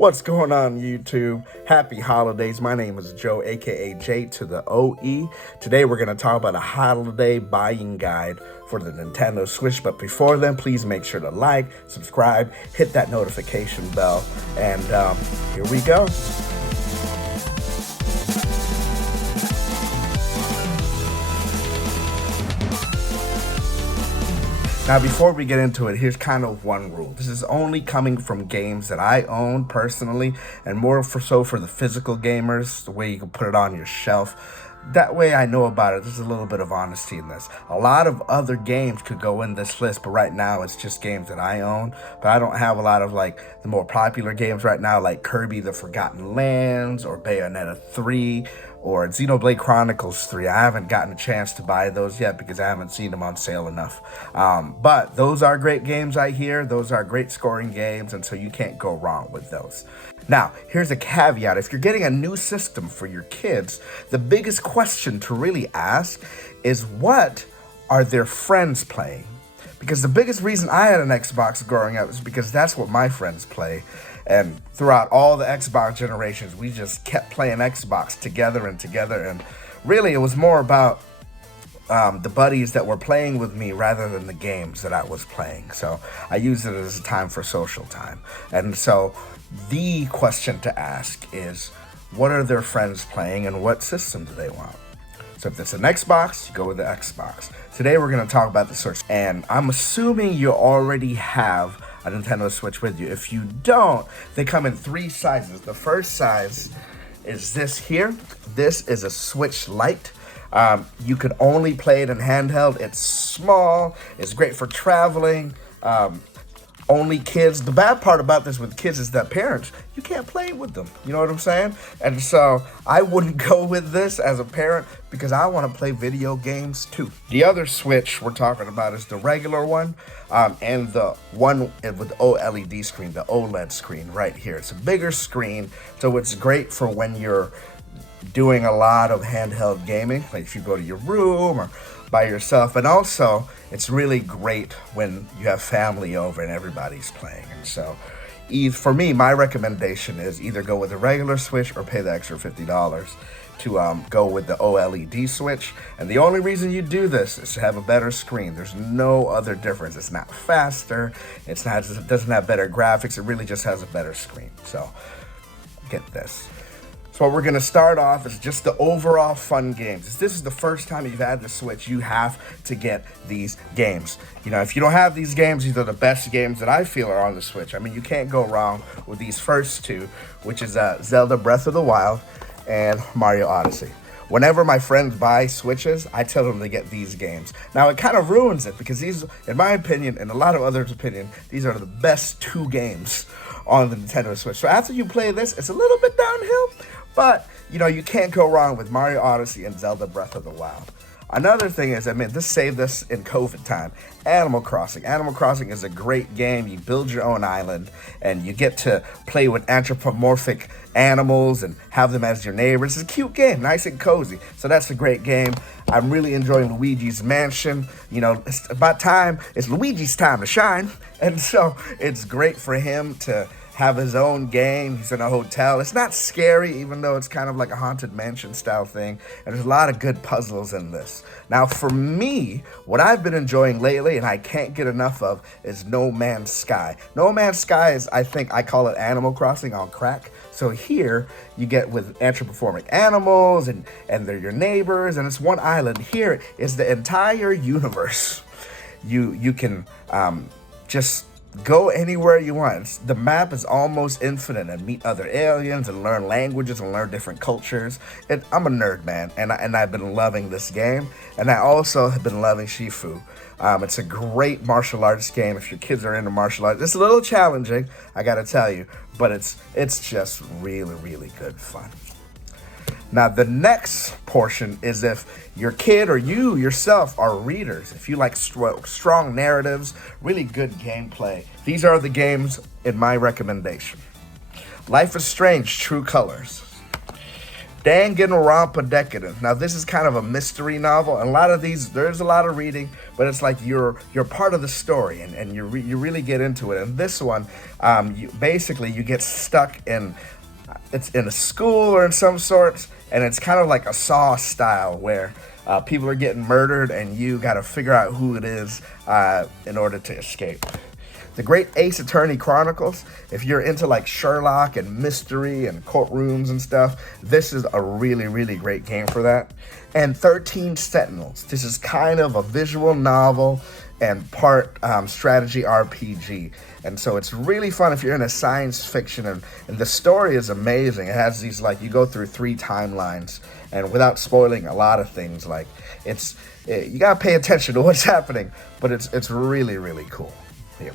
What's going on, YouTube? Happy holidays. My name is Joe, aka J to the OE. Today we're going to talk about a holiday buying guide for the Nintendo Switch. But before then, please make sure to like, subscribe, hit that notification bell, and here we go. Now, before we get into it, here's kind of one rule. This is only coming from games that I own personally, and more for the physical gamers, the way you can put it on your shelf. That way I know about it. There's a little bit of honesty in this. A lot of other games could go in this list, but right now it's just games that I own. But I don't have a lot of the more popular games right now, like Kirby the Forgotten Lands or Bayonetta 3 or Xenoblade Chronicles 3. I haven't gotten a chance to buy those yet because I haven't seen them on sale enough. But those are great games, I hear. Those are great scoring games, and so you can't go wrong with those. Now, here's a caveat. If you're getting a new system for your kids, the biggest question to really ask is, what are their friends playing? Because the biggest reason I had an Xbox growing up is because that's what my friends play. And throughout all the Xbox generations, we just kept playing Xbox together. And really, it was more about the buddies that were playing with me rather than the games that I was playing. So I used it as a time for social time. And so the question to ask is, what are their friends playing and what system do they want? So if it's an Xbox, you go with the Xbox. Today we're going to talk about the Switch. And I'm assuming you already have a Nintendo Switch with you. If you don't, they come in three sizes. The first size is this here. This is a Switch Lite. You could only play it in handheld. It's small. It's great for traveling. Only kids. The bad part about this with kids is that parents, you can't play with them. You know what I'm saying? And so I wouldn't go with this as a parent because I want to play video games too. The other Switch we're talking about is the regular one and the one with the OLED screen, the OLED screen right here. It's a bigger screen, so it's great for when you're doing a lot of handheld gaming, like if you go to your room or by yourself. And also, it's really great when you have family over and everybody's playing. And so, for me, my recommendation is either go with a regular Switch or pay the extra $50 to go with the OLED Switch. And the only reason you do this is to have a better screen. There's no other difference. It's not faster. It doesn't have better graphics. It really just has a better screen. So, get this. So what we're going to start off is just the overall fun games. If this is the first time you've had the Switch, you have to get these games. You know, if you don't have these games, these are the best games that I feel are on the Switch. I mean, you can't go wrong with these first two, which is Zelda Breath of the Wild and Mario Odyssey. Whenever my friends buy Switches, I tell them to get these games. Now, it kind of ruins it because these, in my opinion, and a lot of others' opinion, these are the best two games on the Nintendo Switch. So after you play this, it's a little bit downhill, but, you can't go wrong with Mario Odyssey and Zelda Breath of the Wild. Another thing is, this saved us in COVID time, Animal Crossing. Animal Crossing is a great game. You build your own island, and you get to play with anthropomorphic animals and have them as your neighbors. It's a cute game, nice and cozy. So that's a great game. I'm really enjoying Luigi's Mansion. It's about time. It's Luigi's time to shine. And so it's great for him to have his own game. He's in a hotel. It's not scary, even though it's kind of like a haunted mansion style thing. And there's a lot of good puzzles in this. Now, for me, what I've been enjoying lately, and I can't get enough of, is No Man's Sky. No Man's Sky is, I call it Animal Crossing on crack. So here, you get with anthropomorphic animals, and they're your neighbors, and it's one island. Here is the entire universe. You can just go anywhere you want. The map is almost infinite, and meet other aliens and learn languages and learn different cultures. I'm a nerd, man, and I've been loving this game. And I also have been loving Shifu. It's a great martial arts game if your kids are into martial arts. It's a little challenging, I gotta tell you, but it's just really, really good fun. Now, the next portion is if your kid or you yourself are readers, if you like strong narratives, really good gameplay. These are the games in my recommendation. Life is Strange, True Colors. Danganronpa Decadence. Now this is kind of a mystery novel, and a lot of these there's a lot of reading, but it's like you're part of the story, and you really get into it. And this one, you get stuck in it's in a school or in some sorts, and it's kind of like a Saw style where people are getting murdered, and you got to figure out who it is in order to escape. The Great Ace Attorney Chronicles, if you're into like Sherlock and mystery and courtrooms and stuff, this is a really, really great game for that. And 13 Sentinels. This is kind of a visual novel and part strategy RPG. And so it's really fun if you're into science fiction, and the story is amazing. It has these, like, you go through 3 timelines, and without spoiling a lot of things, like, you gotta pay attention to what's happening, but it's really, really cool. Here.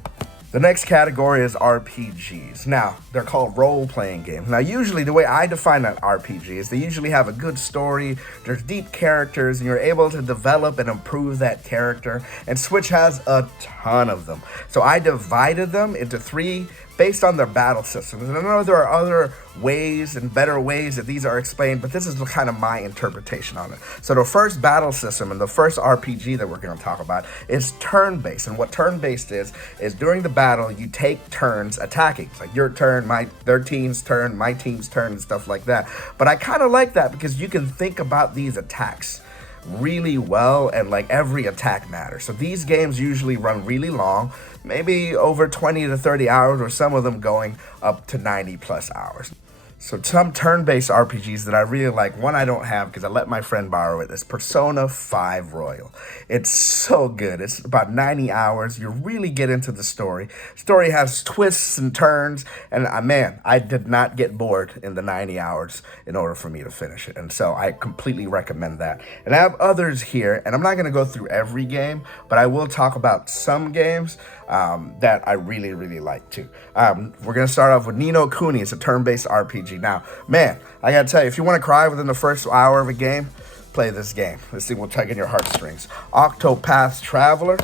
The next category is RPGs. Now, they're called role-playing games. Now, usually the way I define an RPG is they usually have a good story, there's deep characters, and you're able to develop and improve that character. And Switch has a ton of them. So I divided them into 3 based on their battle systems. And I know there are other ways and better ways that these are explained, but this is kind of my interpretation on it. So the first battle system and the first RPG that we're going to talk about is turn-based. And what turn-based is during the battle, you take turns attacking. It's like your turn, their team's turn, my team's turn, and stuff like that. But I kind of like that because you can think about these attacks really well, and like every attack matters. So these games usually run really long, maybe over 20 to 30 hours, or some of them going up to 90 plus hours. So some turn-based RPGs that I really like, one I don't have because I let my friend borrow it, is Persona 5 Royal. It's so good. It's about 90 hours. You really get into the story. Story has twists and turns, and man, I did not get bored in the 90 hours in order for me to finish it. And so I completely recommend that. And I have others here, and I'm not going to go through every game, but I will talk about some games that I really, really like too. We're going to start off with Ni no Kuni. It's a turn-based RPG. Now, man, I got to tell you, if you want to cry within the first hour of a game, play this game. This thing will tug in your heartstrings. Octopath Traveler,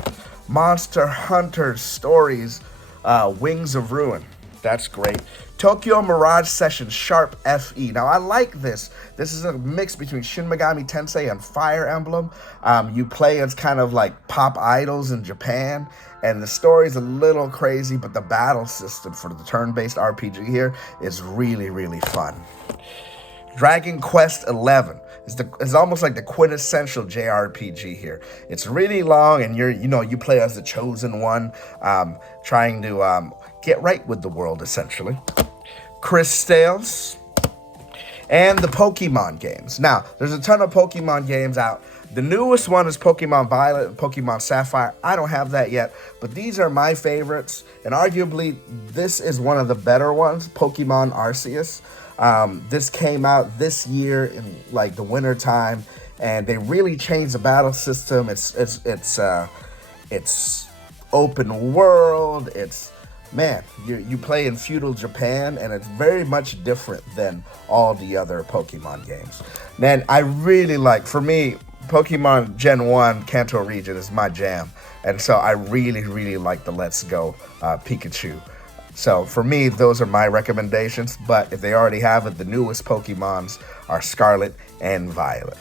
Monster Hunter Stories, Wings of Ruin. That's great. Tokyo Mirage Session Sharp FE. Now, I like this. This is a mix between Shin Megami Tensei and Fire Emblem. You play as kind of like pop idols in Japan, and the story's a little crazy, but the battle system for the turn-based RPG here is really, really fun. Dragon Quest XI is almost like the quintessential JRPG here. It's really long, and you play as the chosen one, trying to get right with the world, essentially. Crystales, and the Pokemon games. Now, there's a ton of Pokemon games out. The newest one is Pokemon Violet and Pokemon Sapphire. I don't have that yet, but these are my favorites, and arguably this is one of the better ones, Pokemon Arceus. This came out this year in like the winter time, and they really changed the battle system. It's open world. Man, you play in feudal Japan, and it's very much different than all the other Pokemon games. Man, I really like, for me, Pokemon Gen 1 Kanto region is my jam, and so I really, really like the Let's Go Pikachu. So for me, those are my recommendations, but if they already have it, the newest Pokemons are Scarlet and Violet.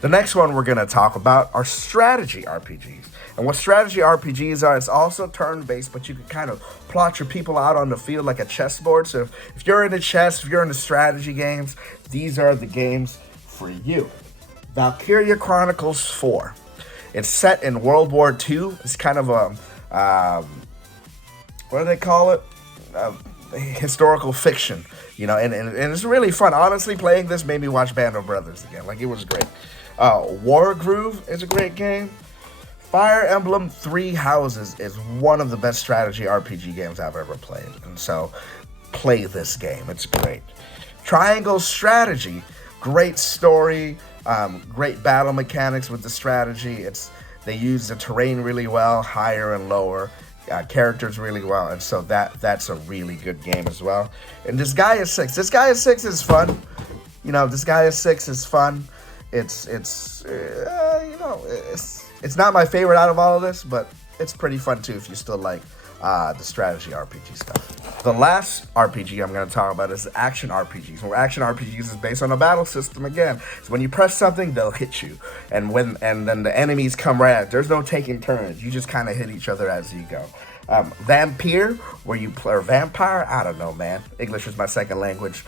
The next one we're going to talk about are strategy RPGs. And what strategy RPGs are, it's also turn-based, but you can kind of plot your people out on the field like a chessboard. So if you're into chess, if you're into strategy games, these are the games for you. Valkyria Chronicles 4. It's set in World War II. It's kind of a, what do they call it? Historical fiction, and it's really fun. Honestly, playing this made me watch Band of Brothers again. Like, it was great. Wargroove is a great game. Fire Emblem Three Houses is one of the best strategy RPG games I've ever played, and so play this game. It's great. Triangle Strategy, great story, great battle mechanics with the strategy. They use the terrain really well, higher and lower. Characters really well, and so that's a really good game as well. And Disgaea 6. Disgaea 6 is fun. Disgaea 6 is fun. It's not my favorite out of all of this, but it's pretty fun too if you still like the strategy RPG stuff. The last RPG I'm going to talk about is action RPGs. Where action RPGs is based on a battle system again. So when you press something, they'll hit you, and then the enemies come right at. There's no taking turns. You just kind of hit each other as you go. Vampire, where you play, or Vampire, I don't know, man. English is my second language.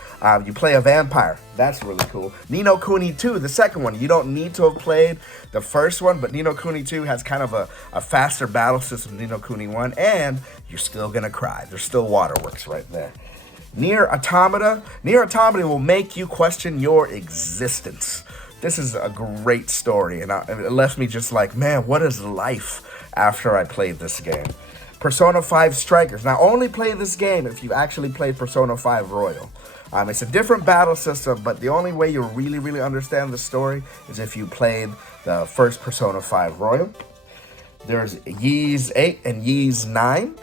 You play a vampire. That's really cool. Ni no Kuni 2, the second one. You don't need to have played the first one, but Ni no Kuni 2 has kind of a faster battle system than Ni no Kuni 1, and you're still gonna cry. There's still waterworks right there. Nier Automata. Nier Automata will make you question your existence. This is a great story, and it left me just like, man, what is life after I played this game? Persona 5 Strikers. Now, only play this game if you actually played Persona 5 Royal. It's a different battle system, but the only way you really understand the story is if you played the first Persona 5 Royal. There's Ys 8 and Ys 9.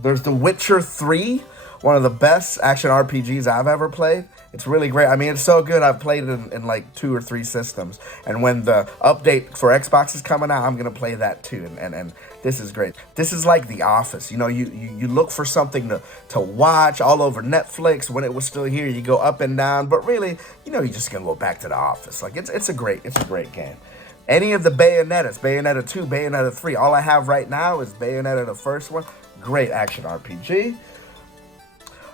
There's The Witcher 3, one of the best action RPGs I've ever played. It's really great. I mean, it's so good. I've played it in like 2 or 3 systems. And when the update for Xbox is coming out, I'm going to play that too. And this is great. This is like The Office. You know, you look for something to watch all over Netflix when it was still here. You go up and down. But really, you know, you're just going to go back to The Office. Like, it's a great game. Any of the Bayonettas, Bayonetta 2, Bayonetta 3. All I have right now is Bayonetta, the first one. Great action RPG.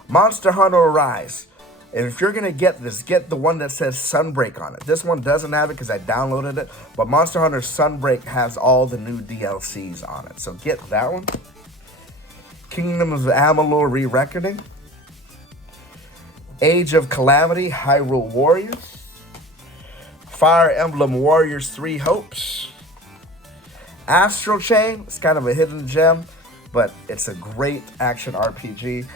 Monster Hunter Rise. And if you're going to get this, get the one that says Sunbreak on it. This one doesn't have it because I downloaded it. But Monster Hunter Sunbreak has all the new DLCs on it. So get that one. Kingdom of Amalur Re-Reckoning. Age of Calamity Hyrule Warriors. Fire Emblem Warriors 3 Hopes. Astral Chain. It's kind of a hidden gem, but it's a great action RPG.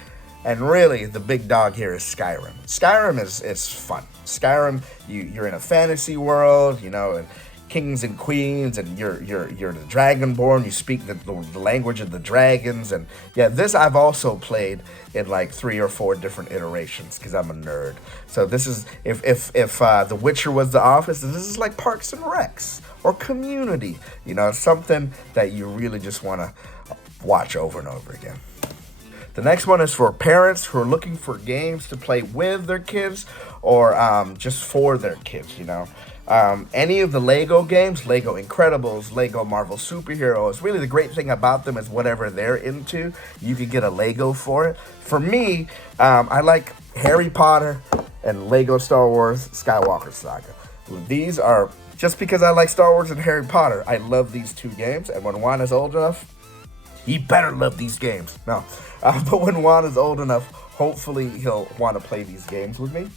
And really, the big dog here is Skyrim. Skyrim is fun. Skyrim, you're in a fantasy world, you know, and kings and queens, and you're the Dragonborn. You speak the language of the dragons, and yeah, this I've also played in like 3 or 4 different iterations because I'm a nerd. So this is if The Witcher was The Office, this is like Parks and Recs or Community. You know, something that you really just want to watch over and over again. The next one is for parents who are looking for games to play with their kids or just for their kids, you know. Any of the Lego games, Lego Incredibles, Lego Marvel Superheroes, really the great thing about them is whatever they're into, you can get a Lego for it. For me, I like Harry Potter and Lego Star Wars Skywalker Saga. These are, just because I like Star Wars and Harry Potter, I love these 2 games, and when Juan is old enough, he better love these games. No. But when Juan is old enough, hopefully he'll want to play these games with me.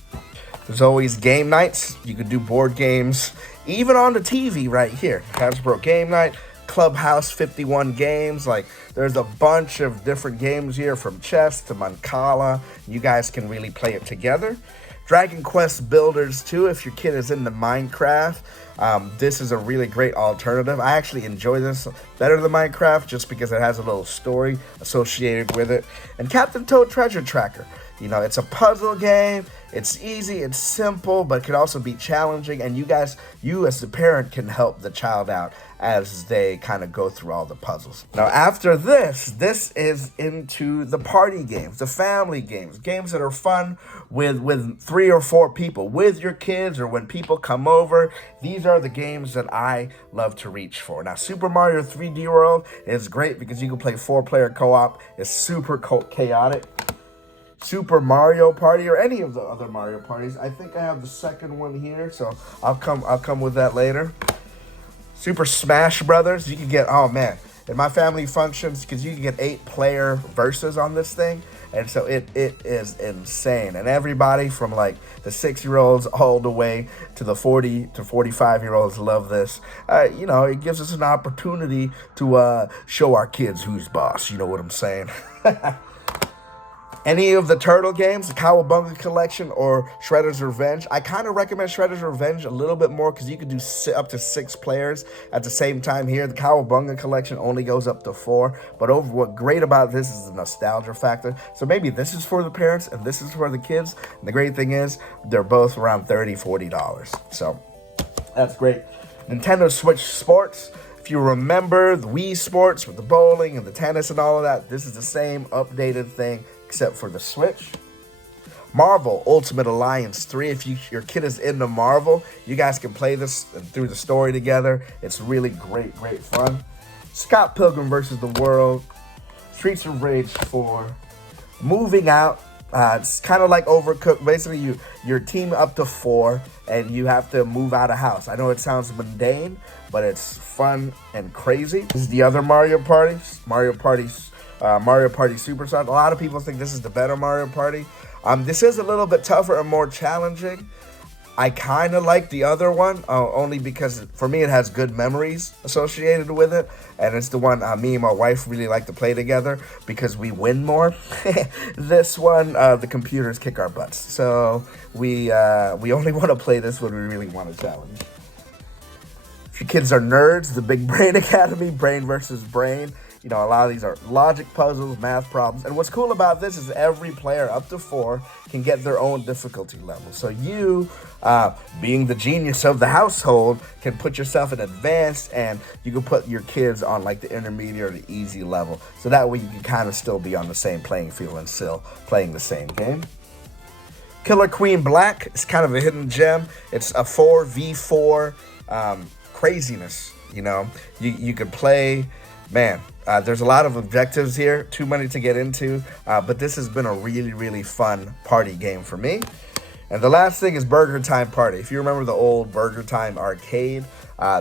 There's always game nights. You can do board games, even on the TV right here. Hasbro Game Night, Clubhouse 51 games. Like, there's a bunch of different games here, from chess to Mancala. You guys can really play it together. Dragon Quest Builders 2, if your kid is into Minecraft. This is a really great alternative. I actually enjoy this better than Minecraft just because it has a little story associated with it. And Captain Toad Treasure Tracker. You know, it's a puzzle game. It's easy, it's simple, but it can also be challenging. And you as the parent can help the child out as they kind of go through all the puzzles. Now, after this is into the party games, the family games, games that are fun with 3 or 4 people, with your kids or when people come over. These are the games that I love to reach for. Now, Super Mario 3D World is great because you can play 4-player co-op. It's super chaotic. Super Mario Party, or any of the other Mario parties. I think I have the second one here, so I'll come with that later. Super Smash Brothers. You can get, oh man, in my family functions, because you can get 8-player versus on this thing, and so it is insane. And everybody from like the 6-year-olds all the way to the 40 to 45-year-olds love this. You know, it gives us an opportunity to show our kids who's boss. You know what I'm saying? Any of the Turtle games, the Cowabunga Collection or Shredder's Revenge. I kind of recommend Shredder's Revenge a little bit more because you can do up to 6 players at the same time here. The Cowabunga Collection only goes up to 4. But what's great about this is the nostalgia factor. So maybe this is for the parents and this is for the kids. And the great thing is they're both around $30, $40. So that's great. Nintendo Switch Sports. If If you remember the Wii Sports with the bowling and the tennis and all of that, this is the same updated thing except for the Switch. Marvel Ultimate Alliance 3. If your kid is into Marvel, you guys can play this through the story together. It's really great fun. Scott Pilgrim vs. the World. Streets of Rage 4. Moving Out. It's kind of like Overcooked. Basically, you're team up to 4, and you have to move out of house. I know it sounds mundane, but it's fun and crazy. This is the other Mario Party. Mario Party Superstar. A lot of people think this is the better Mario Party. This is a little bit tougher and more challenging. I kind of like the other one, only because for me it has good memories associated with it, and it's the one me and my wife really like to play together because we win more. This one, the computers kick our butts, so we only want to play this when we really want to challenge. If your kids are nerds, the Big Brain Academy, Brain versus Brain. You know, a lot of these are logic puzzles, math problems. And what's cool about this is every player up to 4 can get their own difficulty level. So you, being the genius of the household, can put yourself in advanced, and you can put your kids on like the intermediate or the easy level. So that way you can kind of still be on the same playing field and still playing the same game. Killer Queen Black is kind of a hidden gem. It's a 4v4 craziness. You know, you could play, man. There's a lot of objectives here, too many to get into, but this has been a really fun party game for me. And the last thing is Burger Time Party. If you remember the old Burger Time arcade,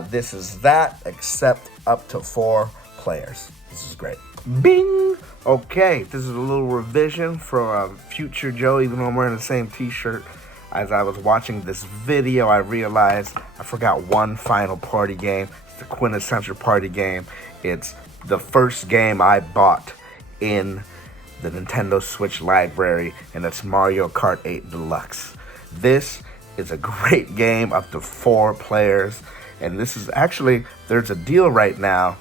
this is that, except up to 4 players. This is great. Bing! Okay, this is a little revision for future Joe, even though I'm wearing the same t-shirt. As I was watching this video, I realized I forgot one final party game. It's the quintessential party game. It's the first game I bought in the Nintendo Switch library, and it's Mario Kart 8 Deluxe. This is a great game, up to 4 players, and this is actually, there's a deal right now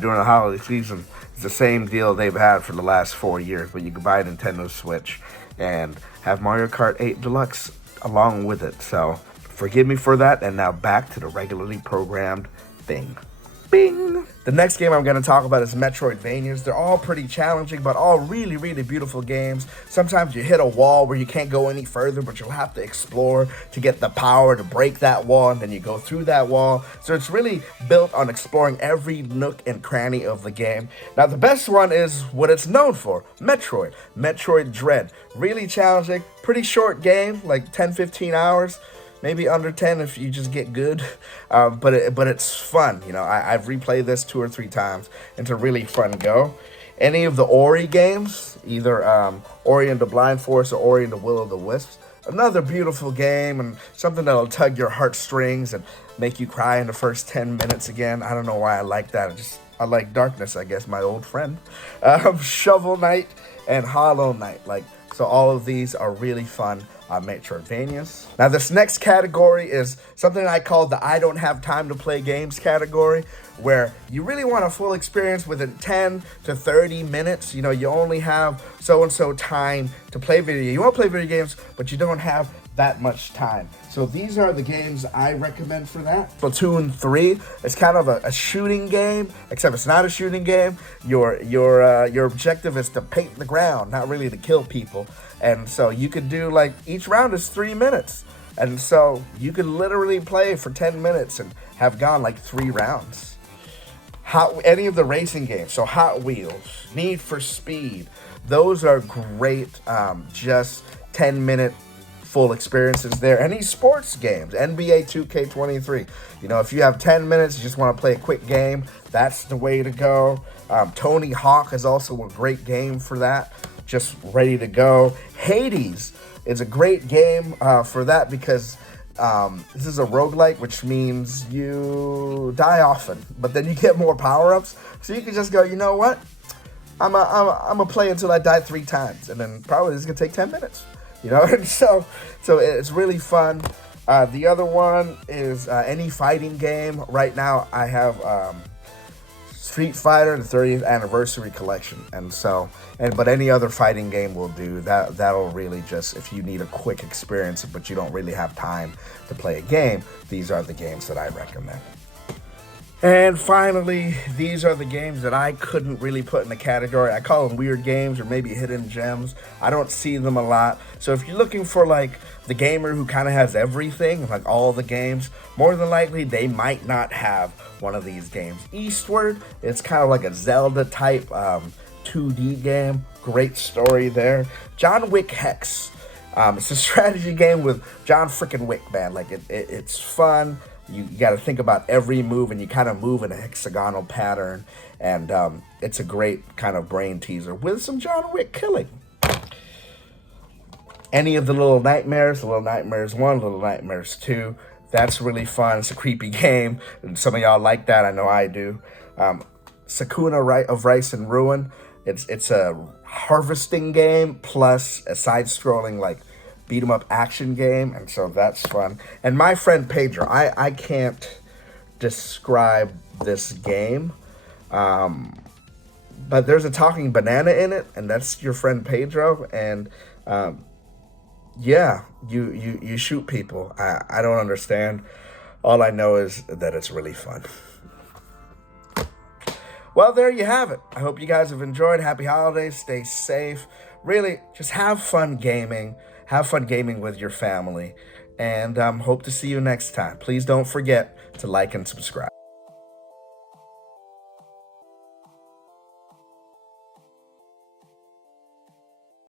during the holiday season. It's the same deal they've had for the last 4 years, but you can buy a Nintendo Switch and have Mario Kart 8 Deluxe along with it. So forgive me for that, and now back to the regularly programmed thing. Bing! The next game I'm going to talk about is Metroidvanias. They're all pretty challenging, but all really beautiful games. Sometimes you hit a wall where you can't go any further, but you'll have to explore to get the power to break that wall, and then you go through that wall. So it's really built on exploring every nook and cranny of the game. Now, the best one is what it's known for, Metroid Dread. Really challenging, pretty short game, like 10-15 hours. Maybe under 10 if you just get good, but it's fun. You know, I've replayed this 2 or 3 times. It's a really fun go. Any of the Ori games, either Ori and the Blind Forest or Ori and the Will of the Wisps, another beautiful game and something that'll tug your heartstrings and make you cry in the first 10 minutes again. I don't know why I like that. I like darkness, I guess, my old friend. Shovel Knight and Hollow Knight. So all of these are really fun Metroidvanias. Now this next category is something I call the I don't have time to play games category, where you really want a full experience within 10 to 30 minutes. You know, you only have so-and-so time to play video. You want to play video games, but you don't have that much time. So these are the games I recommend for that. Splatoon 3, it's kind of a shooting game, except it's not a shooting game. Your objective is to paint the ground, not really to kill people. And so you could do, like, each round is 3 minutes. And so you could literally play for 10 minutes and have gone like 3 rounds. Any of the racing games, so Hot Wheels, Need for Speed, those are great, just 10-minute full experiences there. Any sports games, NBA 2K23. You know, if you have 10 minutes, you just want to play a quick game, that's the way to go. Tony Hawk is also a great game for that, just ready to go. Hades is a great game for that because this is a roguelike, which means you die often, but then you get more power-ups. So you can just go, you know what? I'm a play until I die 3 times, and then probably it's gonna take 10 minutes. You know, and so it's really fun. The other one is any fighting game. Right now, I have Street Fighter, the 30th Anniversary Collection, but any other fighting game will do. That'll really just, if you need a quick experience, but you don't really have time to play a game, these are the games that I recommend. And finally, these are the games that I couldn't really put in the category. I call them weird games or maybe hidden gems. I don't see them a lot. So if you're looking for like the gamer who kind of has everything, like all the games, more than likely they might not have one of these games. Eastward, it's kind of like a Zelda type 2D game. Great story there. John Wick Hex. It's a strategy game with John frickin' Wick, man. Like it's fun. You got to think about every move, and you kind of move in a hexagonal pattern, and it's a great kind of brain teaser with some John Wick killing. Any of the Little Nightmares, Little Nightmares 1, Little Nightmares 2, that's really fun. It's a creepy game, and some of y'all like that. I know I do. Sakuna of Rice and Ruin. It's a harvesting game plus a side-scrolling like beat 'em up action game, and so that's fun. And My Friend Pedro, I can't describe this game, but there's a talking banana in it, and that's your friend Pedro. And yeah, you shoot people. I don't understand. All I know is that it's really fun. Well, there you have it. I hope you guys have enjoyed. Happy holidays. Stay safe. Really, just have fun gaming. Have fun gaming with your family. And hope to see you next time. Please don't forget to like and subscribe.